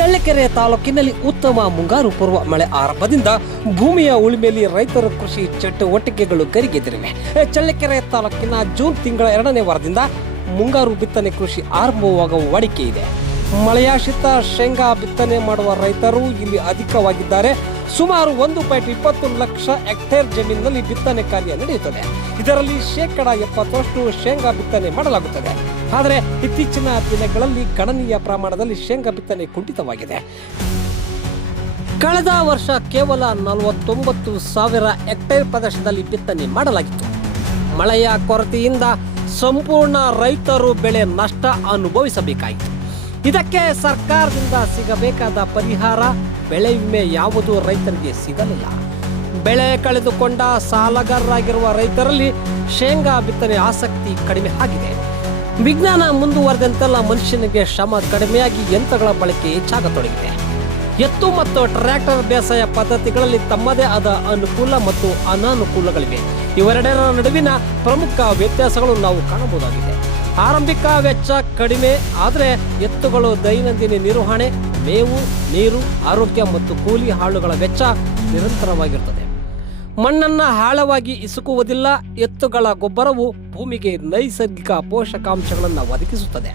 ಚಳ್ಳಕೆರೆ ತಾಲೂಕಿನಲ್ಲಿ ಉತ್ತಮ ಮುಂಗಾರು ಪೂರ್ವ ಮಳೆ ಆರಂಭದಿಂದ ಭೂಮಿಯ ಉಳುಮೆಯಲ್ಲಿ ರೈತರ ಕೃಷಿ ಚಟುವಟಿಕೆಗಳು ಗರಿಗೆದರಿವೆ. ಚಳ್ಳಕೆರೆ ತಾಲೂಕಿನ ಜೂನ್ ತಿಂಗಳ 2ನೇ ವಾರದಿಂದ ಮುಂಗಾರು ಬಿತ್ತನೆ ಕೃಷಿ ಆರಂಭವಾಗುವ ವಾಡಿಕೆ ಇದೆ. ಮಳೆಯಾಶ್ರಿತ ಶೇಂಗಾ ಬಿತ್ತನೆ ಮಾಡುವ ರೈತರು ಇಲ್ಲಿ ಅಧಿಕವಾಗಿದ್ದಾರೆ. ಸುಮಾರು 1.20 ಲಕ್ಷ ಹೆಕ್ಟೇರ್ ಜಮೀನಿನಲ್ಲಿ ಬಿತ್ತನೆ ಕಾರ್ಯ ನಡೆಯುತ್ತದೆ. ಇದರಲ್ಲಿ ಶೇಕಡಾ 70% ಶೇಂಗಾ ಬಿತ್ತನೆ ಮಾಡಲಾಗುತ್ತದೆ. ಆದರೆ ಇತ್ತೀಚಿನ ದಿನಗಳಲ್ಲಿ ಗಣನೀಯ ಪ್ರಮಾಣದಲ್ಲಿ ಶೇಂಗಾ ಬಿತ್ತನೆ ಕುಂಠಿತವಾಗಿದೆ. ಕಳೆದ ವರ್ಷ ಕೇವಲ 49,000 ಹೆಕ್ಟೇರ್ ಪ್ರದೇಶದಲ್ಲಿ ಬಿತ್ತನೆ ಮಾಡಲಾಗಿತ್ತು. ಮಳೆಯ ಕೊರತೆಯಿಂದ ಸಂಪೂರ್ಣ ರೈತರು ಬೆಳೆ ನಷ್ಟ ಅನುಭವಿಸಬೇಕಾಯಿತು. ಇದಕ್ಕೆ ಸರ್ಕಾರದಿಂದ ಸಿಗಬೇಕಾದ ಪರಿಹಾರ ಬೆಳೆ ವಿಮೆ ಯಾವುದೂ ರೈತರಿಗೆ ಸಿಗಲಿಲ್ಲ. ಬೆಳೆ ಕಳೆದುಕೊಂಡ ಸಾಲಗಾರರಾಗಿರುವ ರೈತರಲ್ಲಿ ಶೇಂಗಾ ಬಿತ್ತನೆ ಆಸಕ್ತಿ ಕಡಿಮೆ ಆಗಿದೆ. ವಿಜ್ಞಾನ ಮುಂದುವರೆದಂತೆಲ್ಲ ಮನುಷ್ಯನಿಗೆ ಶ್ರಮ ಕಡಿಮೆಯಾಗಿ ಯಂತ್ರಗಳ ಬಳಕೆ ಹೆಚ್ಚಾಗತೊಡಗಿದೆ. ಎತ್ತು ಮತ್ತು ಟ್ರ್ಯಾಕ್ಟರ್ ಬೇಸಾಯ ಪದ್ಧತಿಗಳಲ್ಲಿ ತಮ್ಮದೇ ಆದ ಅನುಕೂಲ ಮತ್ತು ಅನಾನುಕೂಲಗಳಿವೆ. ಇವೆರಡರ ನಡುವಿನ ಪ್ರಮುಖ ವ್ಯತ್ಯಾಸಗಳು ನಾವು ಕಾಣಬಹುದಾಗಿದೆ. ಆರಂಭಿಕ ವೆಚ್ಚ ಕಡಿಮೆ, ಆದರೆ ಎತ್ತುಗಳು ದೈನಂದಿನ ನಿರ್ವಹಣೆ, ಮೇವು, ನೀರು, ಆರೋಗ್ಯ ಮತ್ತು ಕೂಲಿ ಆಳುಗಳ ವೆಚ್ಚ ನಿರಂತರವಾಗಿರುತ್ತದೆ. ಮಣ್ಣನ್ನು ಆಳವಾಗಿ ಇಸುಕುವುದಿಲ್ಲ. ಎತ್ತುಗಳ ಗೊಬ್ಬರವು ಭೂಮಿಗೆ ನೈಸರ್ಗಿಕ ಪೋಷಕಾಂಶಗಳನ್ನು ಒದಗಿಸುತ್ತದೆ.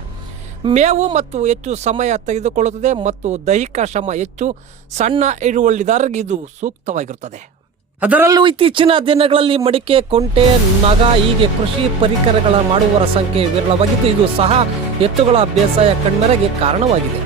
ಮೇವು ಮತ್ತು ಹೆಚ್ಚು ಸಮಯ ತೆಗೆದುಕೊಳ್ಳುತ್ತದೆ ಮತ್ತು ದೈಹಿಕ ಶ್ರಮ ಹೆಚ್ಚು. ಸಣ್ಣ ಹಿಡುವಳಿದಾರರಿಗೆ ಇದು ಸೂಕ್ತವಾಗಿರುತ್ತದೆ. ಅದರಲ್ಲೂ ಇತ್ತೀಚಿನ ದಿನಗಳಲ್ಲಿ ಮಡಿಕೆ, ಕುಂಟೆ, ನಗ ಹೀಗೆ ಕೃಷಿ ಪರಿಕರಗಳ ಮಾಡುವವರ ಸಂಖ್ಯೆ ವಿರಳವಾಗಿದ್ದು, ಇದು ಸಹ ಎತ್ತುಗಳ ಬೇಸಾಯ ಕಣ್ಮೆರೆಗೆ ಕಾರಣವಾಗಿದೆ.